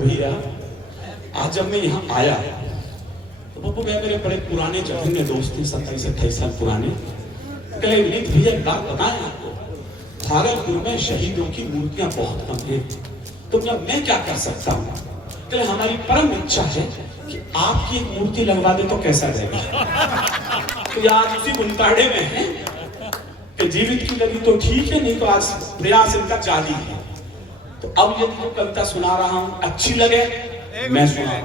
पप्पू भैया, आज जब मैं यहाँ आया तो पप्पू भैया मेरे बड़े पुराने जघन्य दोस्त थे, 27-28 साल पुराने। कहे विनीत भैया एक बात बताएं आपको, भागलपुर में शहीदों की मूर्तियां बहुत कम हैं, तो मैं क्या कर सकता हूँ? कहे हमारी परम इच्छा है कि आपकी एक मूर्ति लगवा दे तो कैसा रहेगा। तो आज उसी बुनताड़े में है कि जीवित की लगी तो ठीक है, नहीं तो आज प्रयास इनका जारी है। तो अब ये जो कविता सुना रहा हूँ अच्छी लगे मैं सुना,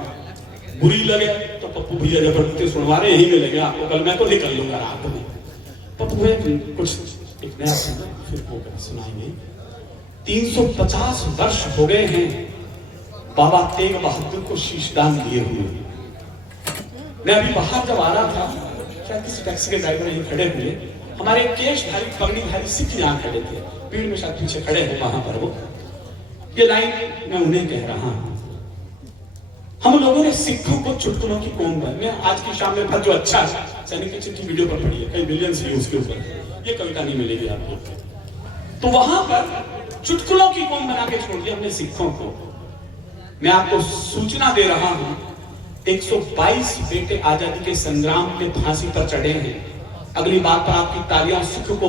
बुरी लगे तो पप्पू भैया जबरदस्ती सुनवा रहे, यही मिलेगा आपको, कल मैं तो निकल लूंगा रात में। पप्पू भैया कुछ एक नया फिर होकर सुनाएंगे। 350 वर्ष हो गए हैं बाबा तेग बहादुर को शीशदान दिए हुए। मैं अभी बाहर जब आ रहा था, क्या किसी टैक्सी के ड्राइवर यहीं खड़े हुए, हमारे केशधारी पगड़ीधारी सिख यहाँ खड़े थे, भीड़ में शायद पीछे खड़े हैं वहां पर वो। ये लाइन मैं उन्हें कह रहा हूं, हम लोगों ने सिखों को चुटकुलों की कौम बनाई। मैं आज की शाम में जो अच्छा है सैनिक की चिट्ठी वीडियो पर पढ़ी है, कई मिलियंस व्यूज के ऊपर, ये कविता नहीं मिलेगी आपको। तो वहां पर चुटकुलों की कौम बना के छोड़ दिया हमने सिखों को। मैं आपको सूचना दे रहा हूं, 122 बेटे आजादी के संग्राम में फांसी पर चढ़े हैं। अगली बात पर आपकी तालियां सिख को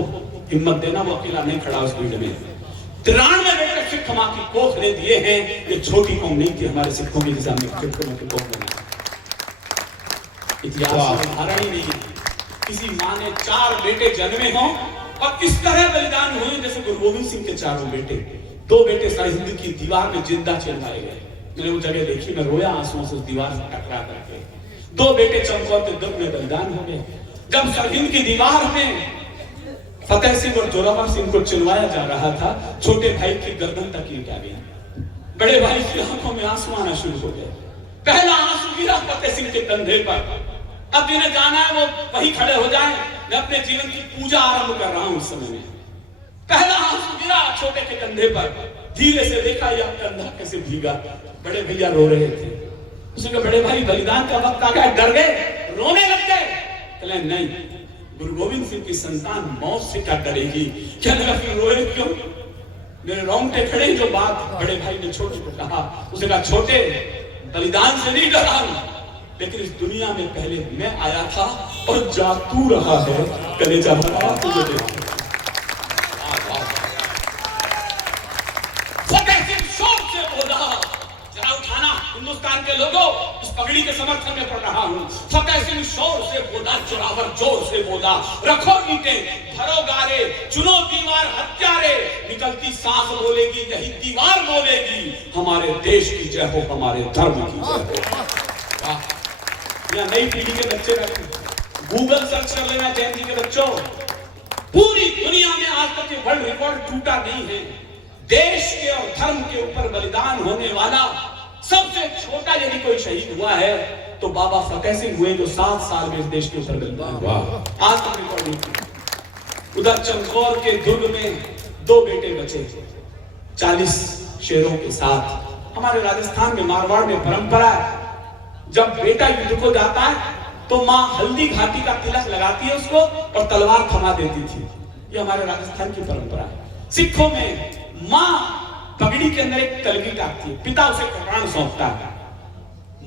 हिम्मत देना, वो अकेला नहीं खड़ा उस भीड़ में। 93 बेटे सिख मां की कोख ने दिए हैं। ये छोटी कौम नहीं थी हमारे सिखों की, जिसे हमने चुटकुलों की कौम बनाया। इतिहास में उदाहरण ही नहीं है किसी मां ने 4 बेटे जन्मे हों और इस तरह बलिदान हुए जैसे गुरु गोविंद सिंह के 4 बेटे। 2 बेटे सरहिंद की दीवार में जिंदा चिरवाए गए। मैंने वो जगह देखी, मैं रोया आंसुओं से उस दीवार से टकरा करके। 2 बेटे चमकौर के दुर्ग में बलिदान हो गए। जब सरहिंद की दीवार में फतेह सिंह और जोरावर सिंह को चिनवाया जा रहा था, छोटे भाई की गर्दन तक लीट आ गई। बड़े भाई की आंखों में आंसू आना शुरू हो गए। पहला आंसू गिरा फतेह सिंह के कंधे पर। अब जिन्हें जाना है वो वही खड़े हो जाए, मैं अपने जीवन की पूजा आरंभ कर रहा हूं इस समय में। पहला आंसू गिरा छोटे के कंधे पर, धीरे से देखा यह कंधा कैसे भीगा। बड़े भैया रो रहे थे। उसने कहा बड़े भाई बलिदान का वक्त आ गया, डर गए, रोने लग गए। कहले नहीं, गुरु गोविंद सिंह की संतान मौत से क्या डरेगी। क्या लगा फिर रोए क्यों? मेरे रोंगटे खड़े। जो बात बड़े भाई ने छोटे को कहा, उसने कहा छोटे बलिदान से नहीं डरा, लेकिन इस दुनिया में पहले मैं आया था और जा तू रहा है, कलेजा भरा तुझे देखा। हिंदुस्तान के लोगों, इस पगड़ी के समर्थन में पढ़ रहा हूं। फतेह सिंह शोर से बोला, जोरावर जोर से बोला, रखो ईंटें, भरो गारे, चुनो दीवार हत्यारे, निकलती सांस बोलेगी यही दीवार बोलेगी, हमारे देश की जय हो, हमारे धर्म की जय हो। यहाँ नई पीढ़ी के बच्चे बैठे, गूगल सर्च कर लेना जैन जी के बच्चों, पूरी दुनिया में आज तक वर्ल्ड रिकॉर्ड टूटा नहीं है। देश के और धर्म के ऊपर बलिदान होने वाला सबसे छोटा यदि कोई शहीद हुआ है तो बाबा फतेह सिंह हुए, जो 7 साल में इस देश के ऊपर बलिदान हुआ। आज तक रिकॉर्ड नहीं। उधर चमकौर के दुर्ग में 2 बेटे बचे 40 शेरों के साथ। हमारे राजस्थान में, मारवाड़ में परंपरा है, जब बेटा युद्ध को जाता है तो माँ हल्दी घाटी का तिलक लगाती है उसको और तलवार थमा देती थी। ये हमारे राजस्थान की परंपरा है। सिखों में माँ पगड़ी के अंदर एक कलगी टाकती है, पिता उसे कप्तान सौंपता है।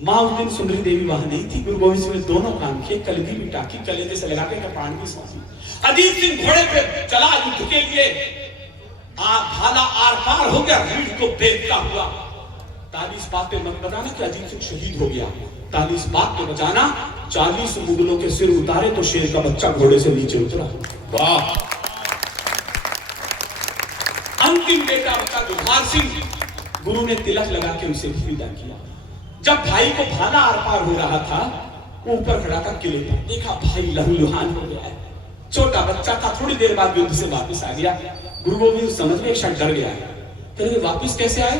माँ उस दिन सुंदरी देवी वहां नहीं थी। गुरु गोविंद सिंह ने दोनों काम किए, कलगी भी टाकी, कलेजे से लगा के कप्तान भी सौंपी। अजीत सिंह घोड़े पे चला युद्ध के लिए, भाला आर पार हो गया, रीढ़ को बेचता हुआ। ताली इस बात पे मत बताना कि अजीत सिंह शहीद हो गया, ताली इस बात पे बचाना 40 मुगलों के सिर उतारे तो शेर का बच्चा घोड़े से नीचे उतरा। वाह। अंतिम बेटा बचा जोधार सिंह, गुरु ने तिलक लगा के उसे विदा किया। जब भाई को भाला आर पार हो रहा था, वो ऊपर खड़ा था किले पर, देखा भाई लहूलुहान हो गया है, छोटा बच्चा था। थोड़ी देर बाद युद्ध से वापस आ गया। गुरु गोविंद समझ में शायद डर गया है। कहले वापस कैसे आए?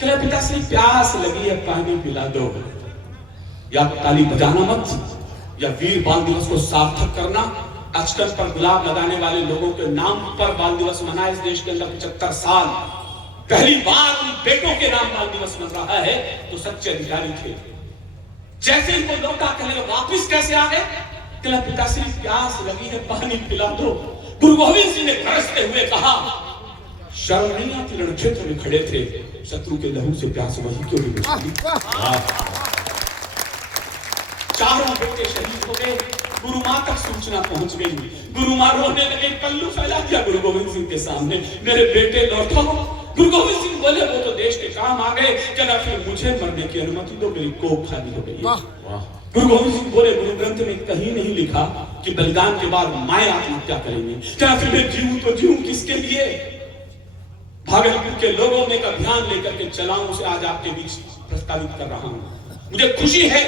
कहले पिताश्री प्यास लगी है, पानी पिला दो। या ताली बजाना मत, या वीर बाल दिवस को सार्थक करना। अचकन पर गुलाब लगाने वाले लोगों के नाम पर बाल दिवस मना इस देश के अंदर 75 साल। पहली बार उन बेटों के नाम बाल दिवस मन रहा है तो सच्चे अधिकारी थे। जैसे इनको लौटा, कहने वापिस कैसे आ गए? कहला पिताश्री प्यास लगी है, पानी पिला दो। गुरु गोविंद सिंह ने तरसते हुए कहा शर्म नहीं आती? रणक्षेत्र में खड़े थे, शत्रु के लहू से प्यास वही क्यों नहीं बुझती? चारों बेटे शहीद हो गए। गुरु मां तक सूचना पहुंच गई। गुरु मां रोने लगे, पल्लू फैला दिया गुरु गोविंद सिंह के सामने, मेरे बेटे लौटो। गुरु गोविंद सिंह बोले वो तो देश के काम आ गए, कहना फिर मुझे मरने की अनुमति दो, मेरी कोख खाली हो गई। गुरु गोविंद सिंह बोले गुरु ग्रंथ में कहीं नहीं लिखा कि बलिदान के बाद माए आत्महत्या करेंगे, क्या फिर मैं जीऊं तो जीऊं किसके लिए? भागलपुर के लोगों में एक अभियान लेकर के चलाऊं, उसे आज आपके बीच प्रस्तावित कर रहा हूं। मुझे खुशी है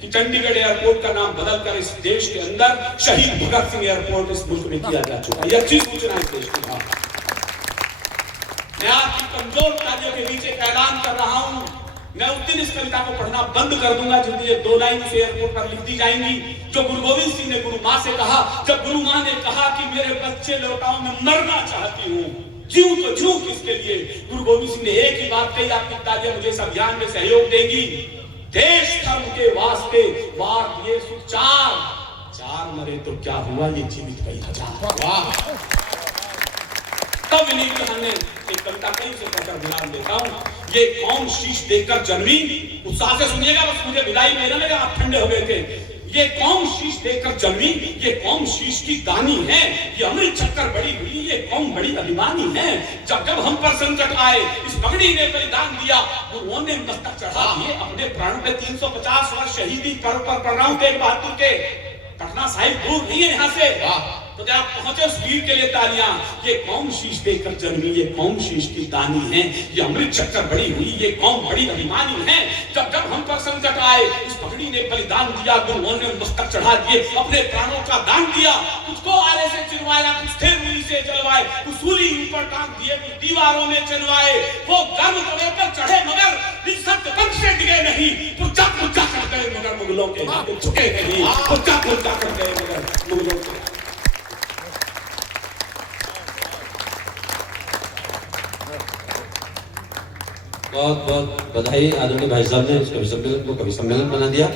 कि चंडीगढ़ एयरपोर्ट का नाम बदलकर इस देश के अंदर शहीद भगत सिंह एयरपोर्ट इस मुल्क में किया जा चुका है। ये अच्छी सूचना है इस देश की। मैं आपकी कमजोर तालियों के बीच एक ऐलान कर रहा हूं, मैं उस दिन इस कविता को पढ़ना बंद कर दूंगा जिस दिन ये 2 लाइन से एयरपोर्ट पर लिख दी जाएंगी, जो गुरु गोविंद सिंह ने गुरु मां से कहा। जब गुरु मां ने कहा कि मेरे बच्चे लौटाओ, मैं मरना चाहती हूँ, जीऊं तो जीऊं किसके लिए? गुरु गोविंद सिंह ने एक ही बात कही, आपकी तालियां मुझे इस अभियान में सहयोग देंगी, देश धर्म के वास्ते वार दिए सुचार, 4 मरे तो क्या हुआ, ये जीवित कई 1000। वाह! तब इन्हीं के हमने एक कविता कहीं से पकड़ विराम देता हूं। ये कौम शीश देकर जन्मी, उत्साह से सुनिएगा, बस मुझे विदाई लेना लगा, आप ठंडे हो गए थे। ये कौम शीश देकर जन्मी, ये कौम शीश की दानी है, ये अमृत चक्कर बड़ी हुई, ये कौम बड़ी अभिमानी है। जब जब हम पर संकट आए, इस पगड़ी ने बलिदान दिया, गुरुओं ने मस्तक चढ़ा दिए अपने प्राण पे। 350 वर्ष शहीदी पर्व पर पढ़ रहा हूं तेग बहादुर के। पटना साहिब दूर नहीं है यहाँ से, तो जब आप पहुंचे उस वीर के लिए तालियां। ये कौम शीश देकर जन्मी, ये कौम शीश की दानी है, ये अमृत चक्कर बड़ी हुई, ये कौम बड़ी अभिमानी है। जब जब हम पर संकट आए, इस पगड़ी ने बलिदान दिया, गुरुओं ने मस्तक चढ़ा दिए, अपने प्राणों का दान दिया। कुछ आरे से चिरवाया, कुछ थे मुई से जलवाए, कुछ सूली ऊपर टांग दिए, कुछ दीवारों में चनवाए। वो गर्व तवे पर चढ़े मगर इज्जत पंख से डिगे नहीं, पुरजा पुरजा कर गए मगर मुगलों के हाथ झुके नहीं, पुरजा पुरजा कर गए मगर मुगलों के। बहुत बहुत बधाई आदरणीय भाई साहब ने इस कवि सम्मेलन को कवि सम्मेलन बना दिया।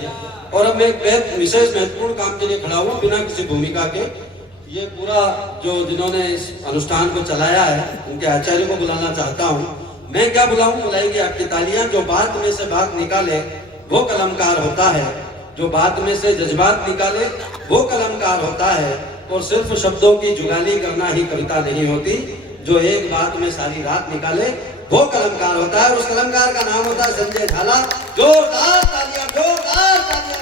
और अब मैं एक विशेष महत्वपूर्ण काम के लिए खड़ा हुआ बिना किसी भूमिका के। ये पूरा जो जिन्होंने इस अनुष्ठान को चलाया है उनके आचार्य को बुलाना चाहता हूँ। मैं क्या बुलाऊं, बुलाएगी आपकी तालियां। जो बात में से बात निकाले वो कलमकार होता है, जो बात में से जज्बात निकाले वो कलमकार होता है। और सिर्फ शब्दों की जुगाली करना ही कविता नहीं होती, जो एक बात में सारी रात निकाले वो कलमकार होता है। उस कलमकार का नाम होता है संजय झाला। जोरदार तालियां, जोरदार तालियां।